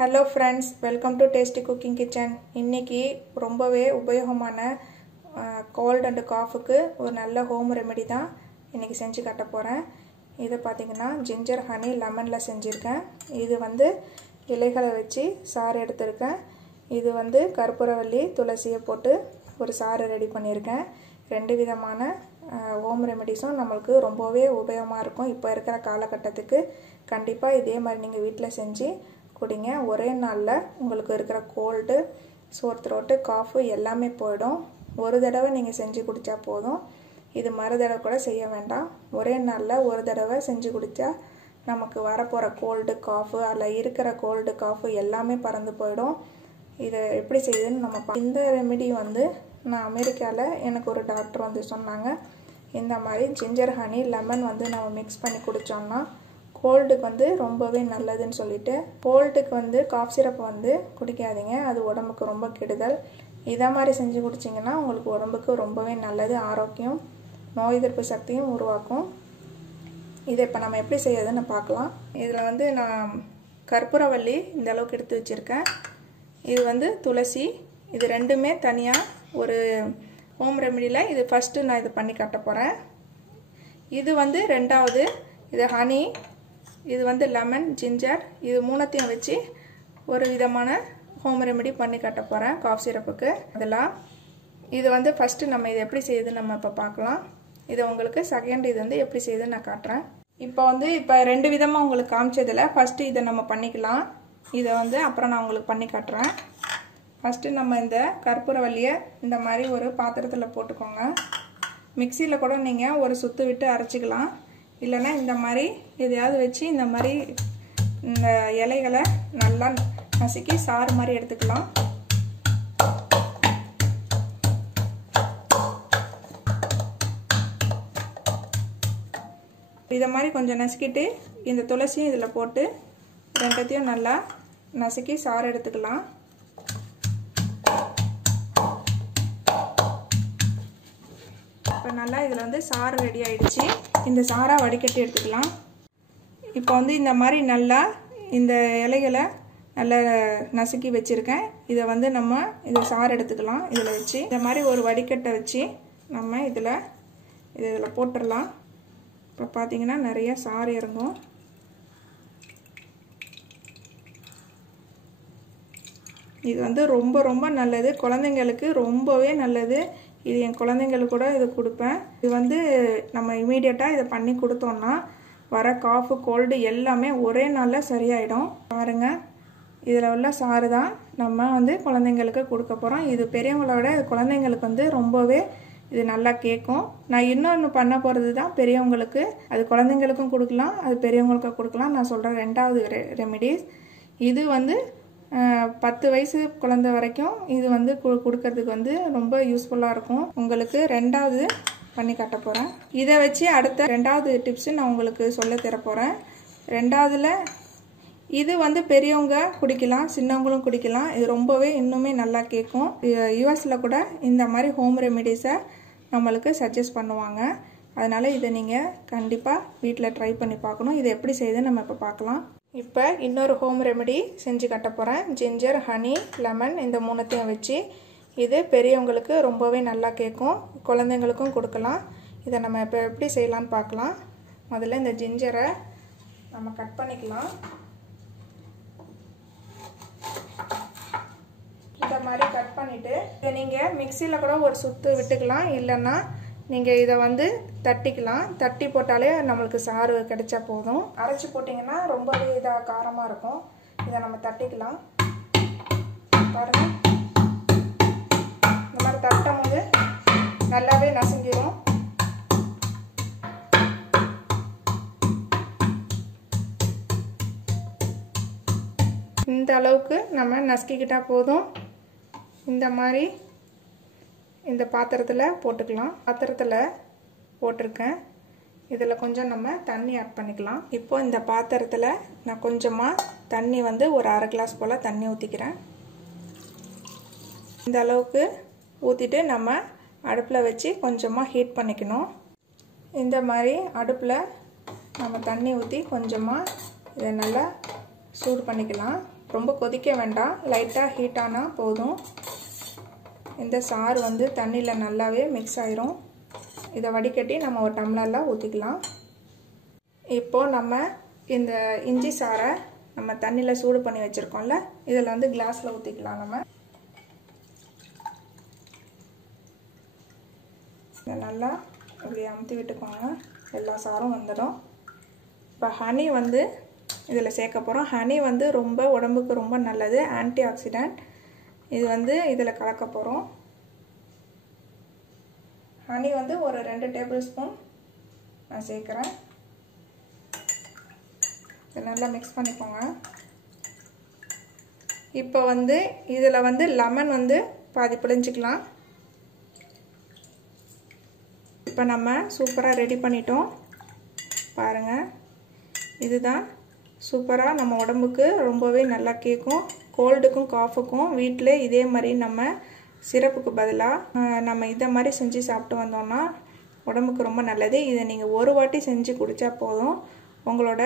Hello friends, welcome to Tasty Cooking Kitchen. இன்னைக்கு ரொம்பவே உபயோகமான cold and coughக்கு ஒரு நல்ல ஹோம் ரெமெடி தான் இன்னைக்கு செஞ்சு காட்ட போறேன். இது பாத்தீங்கன்னா ginger honey lemonல செஞ்சிருக்கேன். இது வந்து இலைகளை வச்சு சாறு எடுத்துர்க்கேன். இது வந்து கற்பூரவள்ளி துளசியை போட்டு ஒரு சாறு ரெடி பண்ணிருக்கேன். ரெண்டு விதமான ஹோம் ரெமெடிஸும் நமக்கு ரொம்பவே உபயோகமா இருக்கும். இப்போ இருக்கிற காலகட்டத்துக்கு கண்டிப்பா இதே மாதிரி நீங்க வீட்ல செஞ்சு குடிங்க. ஒரே நாள்ல உங்களுக்கு இருக்கிற கோல்ட், சோர் த்ரோட், காஃப் எல்லாமே போய்டும். ஒரு தடவை நீங்க செஞ்சு குடிச்சா போதும். இது மறுதடவை கூட செய்ய வேண்டாம். ஒரே நாள்ல ஒரு தடவை செஞ்சு குடிச்சா நமக்கு வரப்போற கோல்ட், காஃப் அல்ல இருக்கிற கோல்ட், காஃப் எல்லாமே பறந்து போய்டும். இது எப்படி செய்யுதுன்னு நம்ம இந்த ரெமெடி வந்து நான் அமெரிக்கால எனக்கு ஒரு டாக்டர் வந்து சொன்னாங்க. இந்த மாதிரி ginger honey lemon வந்து நம்ம மிக்ஸ் பண்ணி குடிச்சோம்னா கோல்டுக்கு வந்து ரொம்பவே நல்லதுன்னு சொல்லிட்டு, கோல்டுக்கு வந்து காஃப் சிரப் வந்து குடிக்காதீங்க. அது உடம்புக்கு ரொம்ப கெடுதல். இத மாதிரி செஞ்சு குடிச்சீங்கன்னா உங்களுக்கு உடம்புக்கு ரொம்பவே நல்லது, ஆரோக்கியம், நோய் எதிர்ப்பு சக்தியும் உருவாக்கும். இதை இப்போ நம்ம எப்படி செய்யறதுன்னு பார்க்கலாம். இதில் வந்து நான் கற்பூரவள்ளி இந்த அளவுக்கு எடுத்து வச்சிருக்கேன். இது வந்து துளசி. இது ரெண்டுமே தனியாக ஒரு ஹோம் ரெமெடியில் இது ஃபஸ்ட்டு நான் இது பண்ணி காட்ட போகிறேன். இது வந்து ரெண்டாவது, இது ஹனி, இது வந்து லெமன், ஜிஞ்சர், இது மூணுத்தையும் வச்சு ஒரு விதமான ஹோம் ரெமெடி பண்ணி காட்ட போகிறேன் காஃப் சிரப்புக்கு. அதெல்லாம் இது வந்து ஃபஸ்ட்டு நம்ம இதை எப்படி செய்யுதுன்னு நம்ம இப்போ பார்க்கலாம். இது உங்களுக்கு செகண்ட் இது வந்து எப்படி செய்யுதுன்னு நான் காட்டுறேன். இப்போ ரெண்டு விதமாக உங்களுக்கு காமிச்சதில் ஃபஸ்ட்டு இதை நம்ம பண்ணிக்கலாம். இதை வந்து அப்புறம் நான் உங்களுக்கு பண்ணி காட்டுறேன். ஃபஸ்ட்டு நம்ம இந்த கற்பூரவள்ளியை இந்த மாதிரி ஒரு பாத்திரத்தில் போட்டுக்கோங்க. மிக்சியில் கூட நீங்கள் ஒரு சுத்து விட்டு அரைச்சிக்கலாம். இல்லைன்னா இந்த மாதிரி எதையாவது வச்சு இந்த மாதிரி இந்த இலைகளை நல்லா நசுக்கி சாறு மாதிரி எடுத்துக்கலாம். இதை மாதிரி கொஞ்சம் நசுக்கிட்டு இந்த துளசியும் இதில் போட்டு ரெண்டத்தையும் நல்லா நசுக்கி சாறு எடுத்துக்கலாம். இப்போ நல்லா இதில் வந்து சாறு ரெடி ஆயிடுச்சு. இந்த சாரை வடிகட்டி எடுத்துக்கலாம். இப்போ வந்து இந்த மாதிரி நல்லா இந்த இலைகளை நல்லா நசுக்கி வச்சுருக்கேன். இதை வந்து நம்ம இதை சாறு எடுத்துக்கலாம். இதில் வச்சு இந்த மாதிரி ஒரு வடிகட்டை வச்சு நம்ம இதில் போட்டுடலாம். இப்போ பார்த்தீங்கன்னா நிறைய சாறு இறங்கும். இது வந்து ரொம்ப ரொம்ப நல்லது, குழந்தைங்களுக்கு ரொம்பவே நல்லது. இது என் குழந்தைங்களுக்கு கூட இது கொடுப்பேன். இது வந்து நம்ம இமீடியட்டாக இதை பண்ணி கொடுத்தோம்னா வர காஃபு, கோல்டு எல்லாமே ஒரே நாளில் சரியாயிடும். பாருங்கள், இதில் உள்ள சாறு தான் நம்ம வந்து குழந்தைங்களுக்கு கொடுக்க போகிறோம். இது பெரியவங்கள விட குழந்தைங்களுக்கு வந்து ரொம்பவே இது நல்லா கேட்கும். நான் இன்னொன்று பண்ண போகிறது தான் பெரியவங்களுக்கு. அது குழந்தைங்களுக்கும் கொடுக்கலாம், அது பெரியவங்களுக்கும் கொடுக்கலாம். நான் சொல்கிறேன் ரெண்டாவது ரெமிடிஸ். இது வந்து 10 வயசு குழந்தை வரைக்கும் இது வந்து கொடுக்கறதுக்கு வந்து ரொம்ப யூஸ்ஃபுல்லாக இருக்கும். உங்களுக்கு ரெண்டாவது பண்ணி காட்ட போகிறேன். இதை வச்சு அடுத்த ரெண்டாவது டிப்ஸு நான் உங்களுக்கு சொல்ல தர போகிறேன். ரெண்டாவதுல இது வந்து பெரியவங்க குடிக்கலாம், சின்னவங்களும் குடிக்கலாம். இது ரொம்பவே இன்னுமே நல்லா கேட்கும். யூஎஸில் கூட இந்த மாதிரி ஹோம் ரெமிடிஸை நம்மளுக்கு சஜஸ்ட் பண்ணுவாங்க. அதனால் இதை நீங்கள் கண்டிப்பாக வீட்டில் ட்ரை பண்ணி பார்க்கணும். இதை எப்படி செய்யுதுன்னு நம்ம இப்போ பார்க்கலாம். இப்போ இன்னொரு ஹோம் ரெமெடி செஞ்சு கட்ட போகிறேன். ஜிஞ்சர், ஹனி, லெமன் இந்த மூணுத்தையும் வச்சு இது பெரியவங்களுக்கு ரொம்பவே நல்லா கேட்கும், குழந்தைங்களுக்கும் கொடுக்கலாம். இதை நம்ம இப்போ எப்படி செய்யலான்னு பார்க்கலாம். முதல்ல இந்த ஜிஞ்சரை நம்ம கட் பண்ணிக்கலாம். இந்த மாதிரி கட் பண்ணிவிட்டு இதை நீங்கள் மிக்சியில் கூட ஒரு சுத்து விட்டுக்கலாம். இல்லைன்னா நீங்கள் இதை வந்து தட்டிக்கலாம். தட்டி போட்டாலே நம்மளுக்கு சாறு கிடைச்சா போதும். அரைச்சி போட்டிங்கன்னா ரொம்பவே இதாக காரமாக இருக்கும். இதை நம்ம தட்டிக்கலாம். பாருங்கள், இந்த மாதிரி தட்டும் போது நல்லாவே நசுங்கிடும். இந்த அளவுக்கு நம்ம நசுக்கிக்கிட்டால் போதும். இந்த மாதிரி இந்த பாத்திரத்தில் போட்டுக்கலாம். பாத்திரத்தில் போட்டிருக்கேன். இதில் கொஞ்சம் நம்ம தண்ணி ஆட் பண்ணிக்கலாம். இப்போ இந்த பாத்திரத்தில் நான் கொஞ்சமாக தண்ணி வந்து ஒரு அரை கிளாஸ் போல் தண்ணி ஊற்றிக்கிறேன். இந்த அளவுக்கு ஊற்றிட்டு நம்ம அடுப்பில் வச்சு கொஞ்சமாக ஹீட் பண்ணிக்கணும். இந்த மாதிரி அடுப்பில் நம்ம தண்ணி ஊற்றி கொஞ்சமாக இதை நல்லா சூடு பண்ணிக்கலாம். ரொம்ப கொதிக்க வேண்டாம், லைட்டாக ஹீட் ஆனால் போதும். இந்த சாறு வந்து தண்ணியில் நல்லாவே மிக்ஸ் ஆயிரும். இதை வடிகட்டி நம்ம ஒரு டம்ளரில் ஊற்றிக்கலாம். இப்போது நம்ம இந்த இஞ்சி சாறை நம்ம தண்ணியில் சூடு பண்ணி வச்சுருக்கோம்ல, இதில் வந்து கிளாஸில் ஊற்றிக்கலாம். நம்ம இதை நல்லா இப்படி அமுத்தி விட்டுக்கோங்க, எல்லா சாரும் வந்துடும். இப்போ ஹனி வந்து இதில் சேர்க்க போகிறோம். ஹனி வந்து ரொம்ப உடம்புக்கு ரொம்ப நல்லது, ஆன்டி ஆக்சிடென்ட். இது வந்து இதில் கலக்க போகிறோம். ஹனி வந்து ஒரு 2 டேபிள் ஸ்பூன் நான் சேர்க்குறேன். இதை நல்லா மிக்ஸ் பண்ணிக்கோங்க. இப்போ வந்து இதில் வந்து லெமன் வந்து பாதி பிழிஞ்சிக்கலாம். இப்போ நம்ம சூப்பராக ரெடி பண்ணிட்டோம் பாருங்கள். இதுதான் சூப்பராக நம்ம உடம்புக்கு ரொம்பவே நல்லா கேட்கும். கோல்டுக்கும் காஃபுக்கும் வீட்டில் இதே மாதிரி நம்ம சிரப்புக்கு பதிலாக நம்ம இதை மாதிரி செஞ்சு சாப்பிட்டு வந்தோம்னா உடம்புக்கு ரொம்ப நல்லது. இதை நீங்கள் ஒரு வாட்டி செஞ்சு குடித்தா போதும், உங்களோட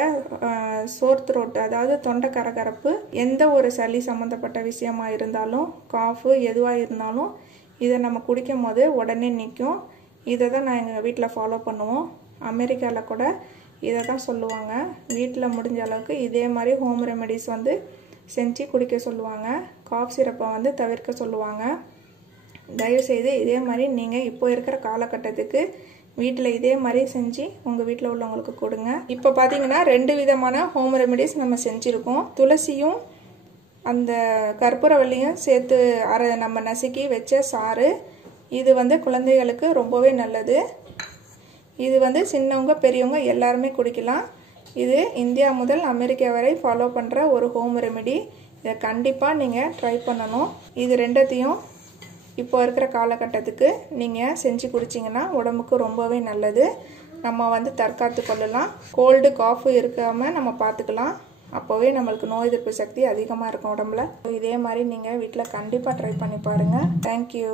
சோர் த்ரோட், அதாவது தொண்டை கரகரப்பு, எந்த ஒரு சளி சம்மந்தப்பட்ட விஷயமா இருந்தாலும், காஃபு எதுவாக இருந்தாலும் இதை நம்ம குடிக்கும் போது உடனே நிற்கும். இதை தான் நான் எங்கள் வீட்டில் ஃபாலோ பண்ணுவோம். அமெரிக்காவில் கூட இதை தான் சொல்லுவாங்க. வீட்டில் முடிஞ்ச அளவுக்கு இதே மாதிரி ஹோம் ரெமெடிஸ் வந்து செஞ்சு குடிக்க சொல்லுவாங்க. காஃப் சிரப்பை வந்து தவிர்க்க சொல்லுவாங்க. தயவுசெய்து இதே மாதிரி நீங்கள் இப்போ இருக்கிற காலகட்டத்துக்கு வீட்டில் இதே மாதிரி செஞ்சு உங்கள் வீட்டில் உள்ளவங்களுக்கு கொடுங்க. இப்போ பார்த்தீங்கன்னா 2 விதமான ஹோம் ரெமெடிஸ் நம்ம செஞ்சுருக்கோம். துளசியும் அந்த கற்பூரவள்ளியும் சேர்த்து நம்ம நசுக்கி வச்ச சாறு. இது வந்து குழந்தைகளுக்கு ரொம்பவே நல்லது. இது வந்து சின்னவங்க பெரியவங்க எல்லாருமே குடிக்கலாம். இது இந்தியா முதல் அமெரிக்கா வரை ஃபாலோ பண்ணுற ஒரு ஹோம் ரெமெடி. இதை கண்டிப்பாக நீங்கள் ட்ரை பண்ணணும். இது 2த்தையும் இப்போ இருக்கிற காலகட்டத்துக்கு நீங்கள் செஞ்சு குடிச்சிங்கன்னா உடம்புக்கு ரொம்பவே நல்லது. நம்ம வந்து தற்காத்து கொள்ளலாம். கோல்டு காஃபு இருக்காமல் நம்ம பார்த்துக்கலாம். அப்போவே நம்மளுக்கு நோய் எதிர்ப்பு சக்தி அதிகமாக இருக்கும் உடம்புல. இதே மாதிரி நீங்கள் வீட்டில் கண்டிப்பாக ட்ரை பண்ணி பாருங்கள். தேங்க்யூ.